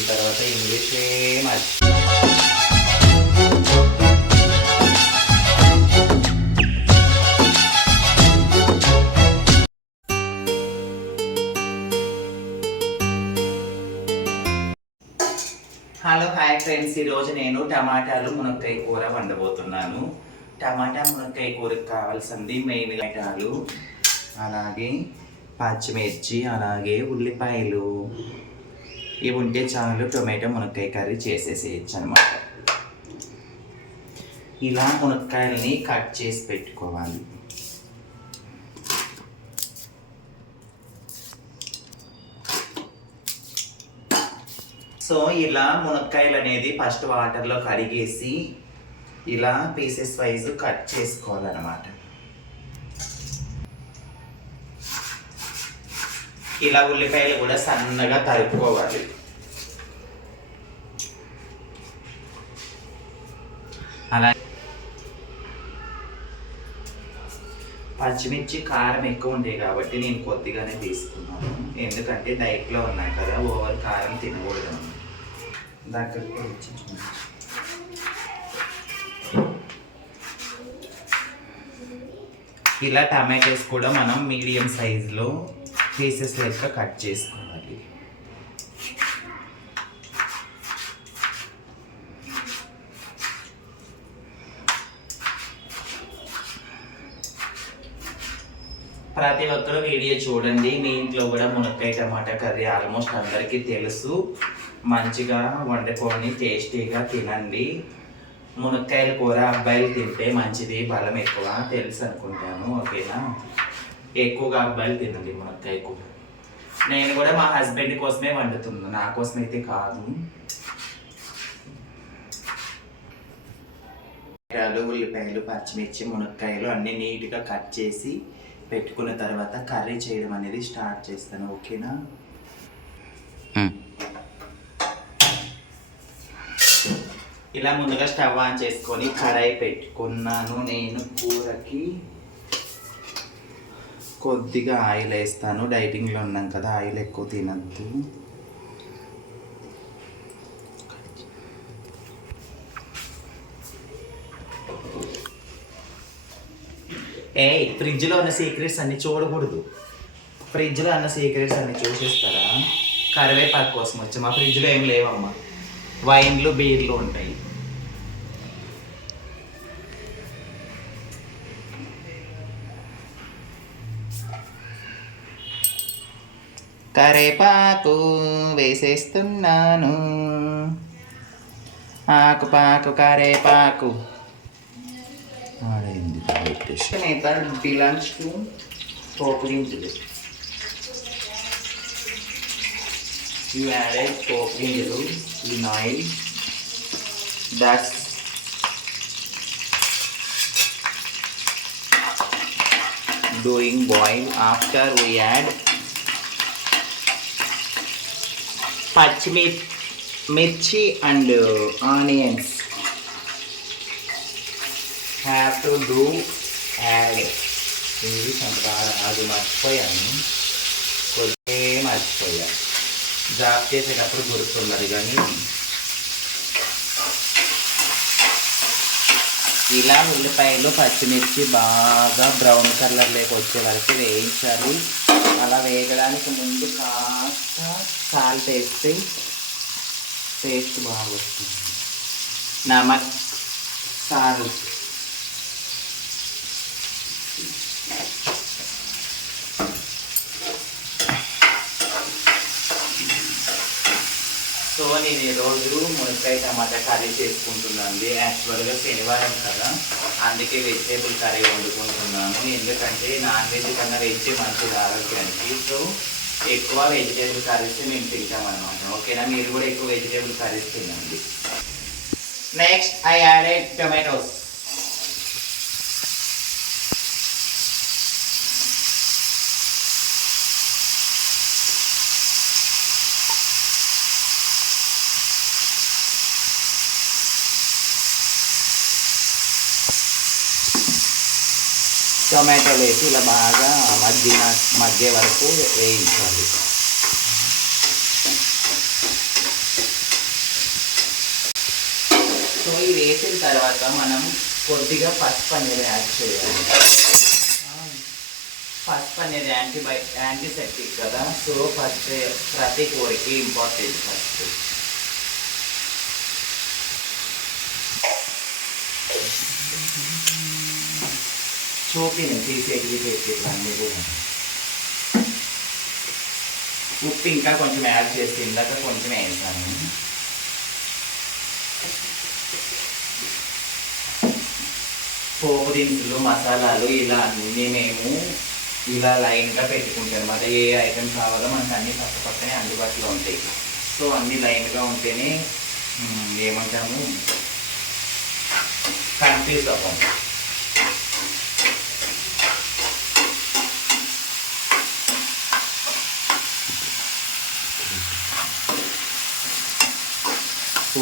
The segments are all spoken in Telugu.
వచ్చిన తర్వాత ఇంగ్లీషే మర్చి. హలో హాయ్ ఫ్రెండ్స్, ఈరోజు నేను టమాటాలు మునక్కాయ కూర వండబోతున్నాను. టమాటా మునక్కాయ కూరకు కావాల్సింది మెయిన్ టమాటాలు, అలాగే పచ్చిమిర్చి, అలాగే ఉల్లిపాయలు. ఇవి ఉంటే చాలు టొమాటో మునక్కాయ కర్రీ చేసేసేయచ్చు అనమాట. ఇలా మునక్కాయలని కట్ చేసి పెట్టుకోవాలి. సో ఇలా మునక్కాయలు అనేది ఫస్ట్ వాటర్లో కడిగేసి ఇలా పీసెస్ వైజ్ కట్ చేసుకోవాలన్నమాట. ఇలా ఉల్లిపాయలు కూడా సన్నగా తరుపుకోవాలి. అలా పచ్చిమిర్చి కారం ఎక్కువ ఉంటాయి కాబట్టి నేను కొద్దిగానే తీసుకున్నాను, ఎందుకంటే డైట్లో ఉన్నాయి కదా, ఓవర్ కారం తినకూడదు. దగ్గరికి వచ్చి ఇలా టమాటోస్ కూడా మనం మీడియం సైజులో పీసెస్ లెక్క కట్ చేసుకోవాలి. ప్రతి ఒక్కరు వీడియో చూడండి. మీ ఇంట్లో కూడా మునక్కాయ టమాటా కర్రీ ఆల్మోస్ట్ అందరికీ తెలుసు. మంచిగా వండుకొని టేస్టీగా తినండి. మునక్కాయల కూర అబ్బాయిలు తింటే మంచిది, బలం ఎక్కువ తెలుసు అనుకుంటాను. ఓకేనా, ఎక్కువగా అబ్బాయిలు తినండి మునక్కాయ కూర. నేను కూడా మా హస్బెండ్ కోసమే వండుతున్నాను, నా కోసం అయితే కాదు. ఉల్లిపాయలు, పచ్చిమిర్చి, మునక్కాయలు అన్నీ నీట్గా కట్ చేసి పెట్టుకున్న తర్వాత కర్రీ చేయడం అనేది స్టార్ట్ చేస్తాను. ఓకేనా, ఇలా ముందుగా స్టవ్ ఆన్ చేసుకొని కడాయి పెట్టుకున్నాను. నేను కూరకి కొద్దిగా ఆయిల్ వేస్తాను. డైటింగ్లో ఉన్నాం కదా, ఆయిల్ ఎక్కువ తినద్దు. ఫ్రిడ్జ్లో ఉన్న సీక్రెట్స్ అన్ని చూడకూడదు. ఫ్రిడ్జ్లో ఉన్న సీక్రెట్స్ అన్ని చూసేస్తారా? కరివేపాకు కోసం వచ్చి మా ఫ్రిడ్జ్లో ఏం లేవమ్మా, వైన్లు బీర్లు ఉంటాయి. కరేపాకు వేసేస్తున్నాను, ఆకుపాకు కరేపాకు. బిలాంగ్స్ టు పోపు గింజలు. You added pork ginjal in oil. That's doing boil. After we add mirchi and onions. Have to do add. ఇది సంతారా అది మర్చిపోయాను, కొద్దిగా మర్చిపోయాను. జాబ్ చేసేటప్పుడు గుర్తున్నది. కానీ ఇలా ఉల్లిపాయలు, పచ్చిమిర్చి బాగా బ్రౌన్ కలర్లోకి వచ్చే వరకు వేయించాలి. అలా వేయడానికి ముందు కాస్త సాల్ట్ వేస్తే టేస్ట్ బాగా వస్తుంది. నమక్, సాల్ట్. సో నేను ఈరోజు మునక్కాయ టమాటా కర్రీ చేసుకుంటున్నాను. యాక్చువల్గా శనివారం కదా, అందుకే వెజిటేబుల్ కర్రీ వండుకుంటున్నాను. ఎందుకంటే నాన్ వెజ్ కన్నా వెజ్ మంచిది ఆరోగ్యానికి. సో ఎక్కువ వెజిటేబుల్ కర్రీస్ మేము తింటామన్నమాట. ఓకేనా, మీరు కూడా ఎక్కువ వెజిటేబుల్ కర్రీస్ తినండి. Next I added tomatoes. టొమాటోలు వేసి ఇలా బాగా మధ్య వరకు వేయించాలి. వేసిన తర్వాత మనం కొద్దిగా పసుపు అనేది యాడ్ చేయాలి. పసుపు అనేది యాంటీసెప్టిక్ కదా, సో ఫస్ట్ ప్రతి కూరకి ఇంపార్టెంట్ ఫస్ట్. చూపి నేను తీసేటి అన్నీ కూడా. ఉప్పు ఇంకా కొంచెం యాడ్ చేసి ఇందాక కొంచెం వేసాను. పోపు దినుసులు మసాలాలు ఇలా అన్నీ మేము ఇలా లైన్గా పెట్టుకుంటాం అన్నమాట. ఏ ఐటమ్ కావాలో మనకు అన్నీ పక్క పక్కనే అందుబాటులో ఉంటాయి. సో అన్నీ లైన్గా ఉంటేనే ఏమంటాము కన్ఫ్యూజ్ అవ్వము.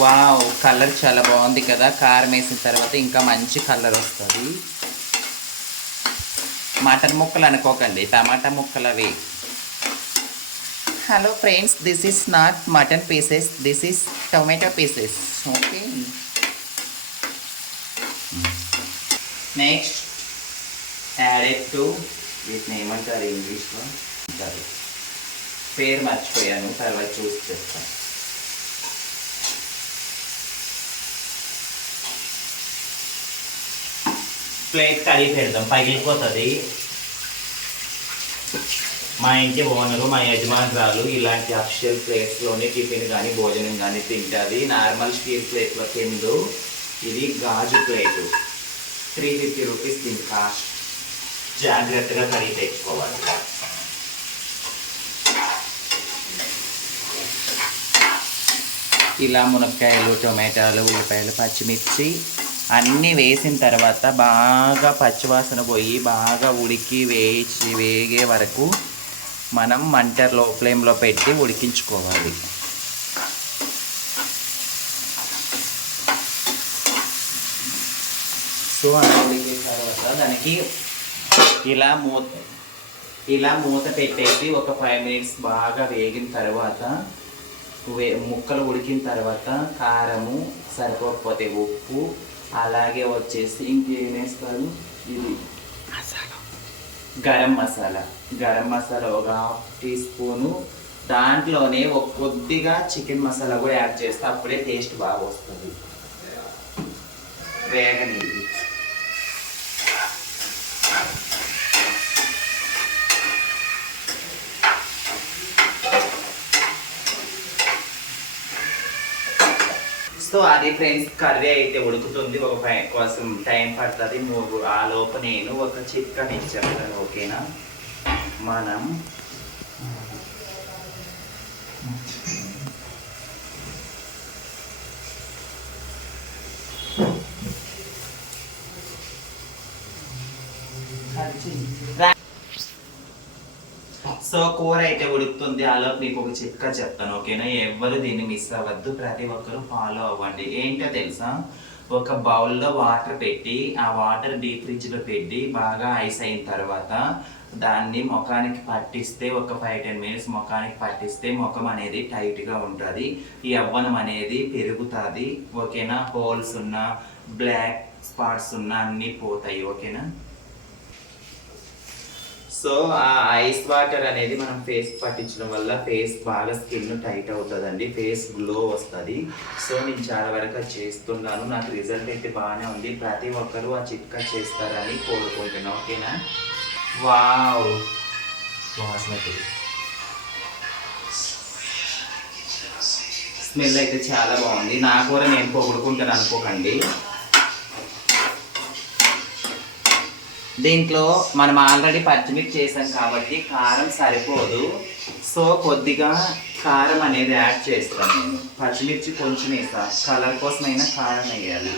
వావ్, కలర్ చాలా బాగుంది కదా. కారం వేసిన తర్వాత ఇంకా మంచి కలర్ వస్తుంది. మటన్ ముక్కలు అనుకోకండి, టమాటా ముక్కలు అవి. Hello friends, this is not mutton pieces, this is tomato pieces. Okay, next added to, వీటిని ఏమంటారు ఇంగ్లీష్లో అంటారు, పేరు మర్చిపోయాను, తర్వాత చూసి చెప్తాను. ప్లేట్ కడిగి పెడదాం, పగిలిపోతుంది. మా ఇంటి ఓనరు, మా యజమానురాలు ఇలాంటి అఫిషియల్ ప్లేట్స్లోనే టిఫిన్ కానీ భోజనం కానీ తింటుంది. నార్మల్ స్టీల్ ప్లేట్లో తిందు. ఇది గాజు ప్లేటు, 350 రూపీస్ దీని కాస్ట్. జాగ్రత్తగా కడిగి తెచ్చుకోవాలి. ఇలా మునక్కాయలు, టొమాటోలు, ఉల్లిపాయలు, పచ్చిమిర్చి అన్నీ వేసిన తర్వాత బాగా పచ్చివాసన పోయి బాగా ఉడికి వేగే వరకు మనం మంట లో ఫ్లేమ్లో పెట్టి ఉడికించుకోవాలి. సో అలా ఉడికిన తర్వాత దానికి ఇలా మూత పెట్టేసి ఒక 5 మినిట్స్ బాగా వేగిన తర్వాత ముక్కలు ఉడికిన తర్వాత కారము, సరిపోకపోతే ఉప్పు, అలాగే వచ్చేసి ఇంకేం వేస్తారు, ఇది గరం మసాలా ఒక 1/2 టీ స్పూను. దాంట్లోనే ఒక కొద్దిగా చికెన్ మసాలా కూడా యాడ్ చేస్తే అప్పుడే టేస్ట్ బాగా వస్తుంది. వేగనీది. సో అది ఫ్రెండ్స్, కర్రీ అయితే ఉడుకుతుంది. కోసం టైం పడుతుంది. ఆ లోపు నేను ఒక చిట్కాని చెప్తాను, ఓకేనా? మనం సో కూర అయితే ఉడుకుతుంది. ఆలోపు మీకు ఒక చిట్కా చెప్తాను, ఓకేనా? ఎవ్వరు దీన్ని మిస్ అవ్వద్దు, ప్రతి ఒక్కరు ఫాలో అవ్వండి. ఏంటో తెలుసా, ఒక బౌల్లో వాటర్ పెట్టి ఆ వాటర్ డీప్ ఫ్రిడ్జ్లో పెట్టి బాగా ఐస్ అయిన తర్వాత దాన్ని ముఖానికి పట్టిస్తే ఒక 5-10 మినిట్స్ ముఖానికి పట్టిస్తే ముఖం అనేది టైట్గా ఉంటుంది. ఈ యవ్వనం అనేది పెరుగుతుంది, ఓకేనా? హోల్స్ ఉన్నా, బ్లాక్ స్పాట్స్ ఉన్నా అన్నీ పోతాయి, ఓకేనా? సో ఆ ఐస్ వాటర్ అనేది మనం ఫేస్ పట్టించడం వల్ల ఫేస్ బాగా స్కిన్ టైట్ అవుతుందండి, ఫేస్ గ్లో వస్తుంది. సో నేను చాలా వరకు చేస్తున్నాను, నాకు రిజల్ట్ అయితే బాగానే ఉంది. ప్రతి ఒక్కరూ ఆ చిట్కా చేస్తారని కోరుకుంటున్నాను, ఓకేనా? వావ్, స్మెల్ అయితే చాలా బాగుంది. నా కూర నేను పొగుడుకుంటాను అనుకోకండి. దీంట్లో మనం ఆల్రెడీ పచ్చిమిర్చి చేసాం కాబట్టి కారం సరిపోదు. సో కొద్దిగా కారం అనేది యాడ్ చేస్తాను నేను. పచ్చిమిర్చి కొంచెం వేసా, కలర్ కోసమైనా కారం వేయాలి.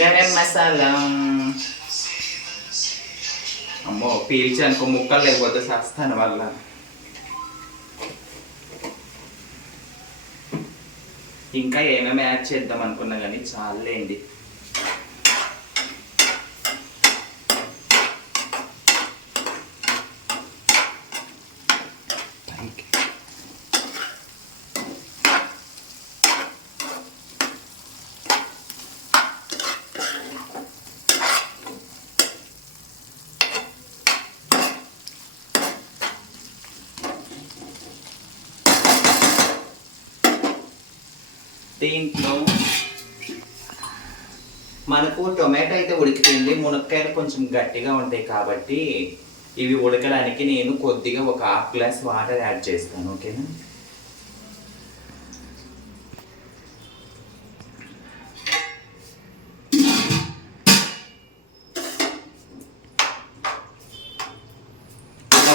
గరం మసాలా, అమ్మో పీల్చి అనుకో, ముక్కలు లేకపోతే సస్తాను వల్ల. ఇంకా ఏమేమి యాడ్ చేద్దాం అనుకున్నా కానీ చాలేండి. దీంట్లో మనకు టొమాటో అయితే ఉడికిపోయింది, మునక్కాయలు కొంచెం గట్టిగా ఉంటాయి కాబట్టి ఇవి ఉడకడానికి నేను కొద్దిగా ఒక హాఫ్ గ్లాస్ వాటర్ యాడ్ చేస్తాను. ఓకేనా?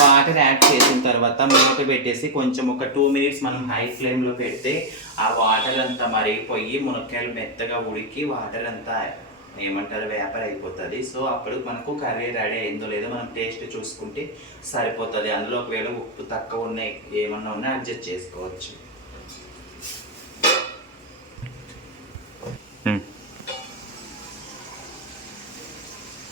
వాటర్ యాడ్ చేసిన తర్వాత మూత పెట్టేసి కొంచెం ఒక 2 మినిట్స్ మనం హై ఫ్లేమ్లో పెడితే ఆ వాటర్ అంతా మరిగిపోయి మునక్కాయలు మెత్తగా ఉడికి వాటర్ అంతా ఏమంటారు వేపర్ అయిపోతుంది. సో అప్పుడు మనకు కర్రీ రెడీ అయిందో లేదో మనం టేస్ట్ చూసుకుంటే సరిపోతుంది. అందులో ఒకవేళ ఉప్పు తక్కువ ఉన్నాయి ఏమన్నా ఉన్నా అడ్జస్ట్ చేసుకోవచ్చు.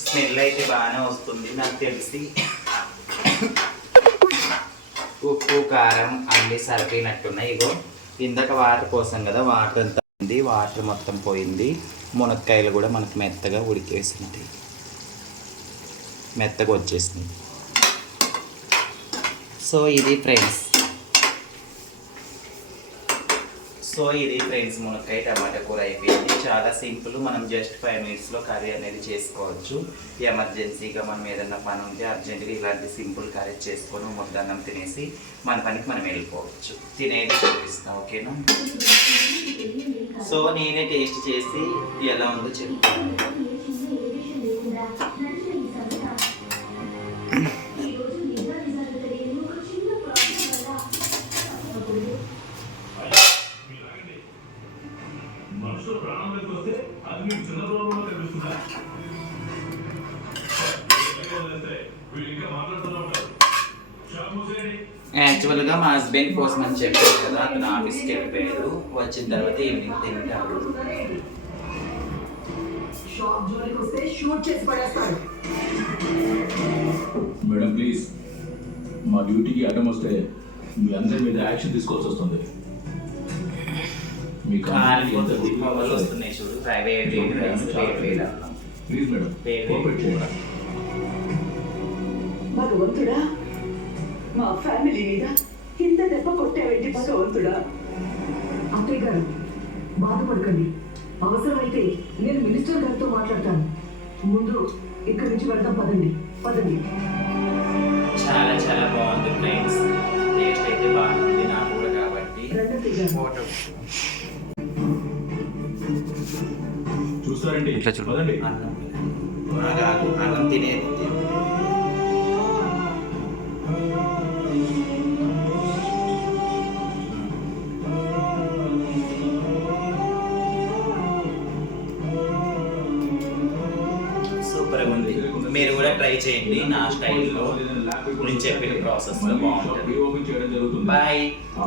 స్మెల్ అయితే బాగానే వస్తుంది నాకు తెలిసి. ఉప్పు కారం అన్నీ సరిపోయినట్టున్నాయి. ఇగో ఇందాక వాటర్ పోసాం కదా, వాటర్ అంతా ఉంది, వాటర్ మొత్తం పోయింది. మునక్కాయలు కూడా మనకు మెత్తగా ఉడికేసినాయి, మెత్తగా వచ్చేసినాయి. సో ఇది ఫ్రెండ్స్ మునక్కాయ టమాటా కూర అయిపోయింది. చాలా సింపుల్, మనం జస్ట్ 5 మినిట్స్లో కర్రీ అనేది చేసుకోవచ్చు. ఎమర్జెన్సీగా మనం ఏదైనా పని ఉంటే అర్జెంటుగా ఇలాంటి సింపుల్ కర్రీ చేసుకొని ముద్దన్నం తినేసి మన పనికి మనం వెళ్ళిపోవచ్చు. తినేది చూపిస్తాం. ఓకేనా? సో నేనే టేస్ట్ చేసి ఎలా ఉందో చెప్తాను. యాక్చువల్గా మా హస్బెండ్ కోసం అని చెప్పారు కదా, అతను ఆఫీస్కి వెళ్ళిపోయారు. వచ్చిన తర్వాత ఈవినింగ్ తింటాడు. మేడం ప్లీజ్, మా డ్యూటీకి అడ్డం వస్తే మీ అందరి మీద యాక్షన్ తీసుకోవాల్సి వస్తుంది. వస్తున్నాయి చూడు, ప్లీజ్ మేడం కోఆపరేట్ చేయండి. భగవంతుడా, మా ఫ్యామిలీ మీద ఇంత దెబ్బ కొట్టావేంటి భగవంతుడా? అత్తయ్య గారు బాధపడకండి, అవసరమైతే నేను మినిస్టర్ గారితో మాట్లాడతాను. ముందు ఇక్కడి నుంచి వెళ్దాం, పదండి పదండి. చాలా చాలా బాగుంది ఫ్రెండ్స్, టేస్ట్ అయితే బాగుంది నాకు కూడా. కాబట్టి చూస్తారండి, పదండి. అన్నం తినేది సూపర్గా ఉంది. మీరు కూడా ట్రై చేయండి నా స్టైల్లో, నేను చెప్పిన ప్రాసెస్లో బాగుంటుంది. బాయ్.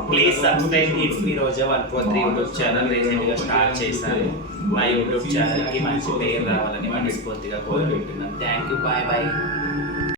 ప్లీజ్ సబ్స్క్రైబ్ ఇట్స్ మీ రోజా 143 యూట్యూబ్ ఛానల్. రీసెంట్గా స్టార్ట్ చేశాను. మా యూట్యూబ్ ఛానల్కి మంచి పేరు రావాలని మనస్ఫూర్తిగా కోరుకుంటున్నాను. Thank you. Bye bye.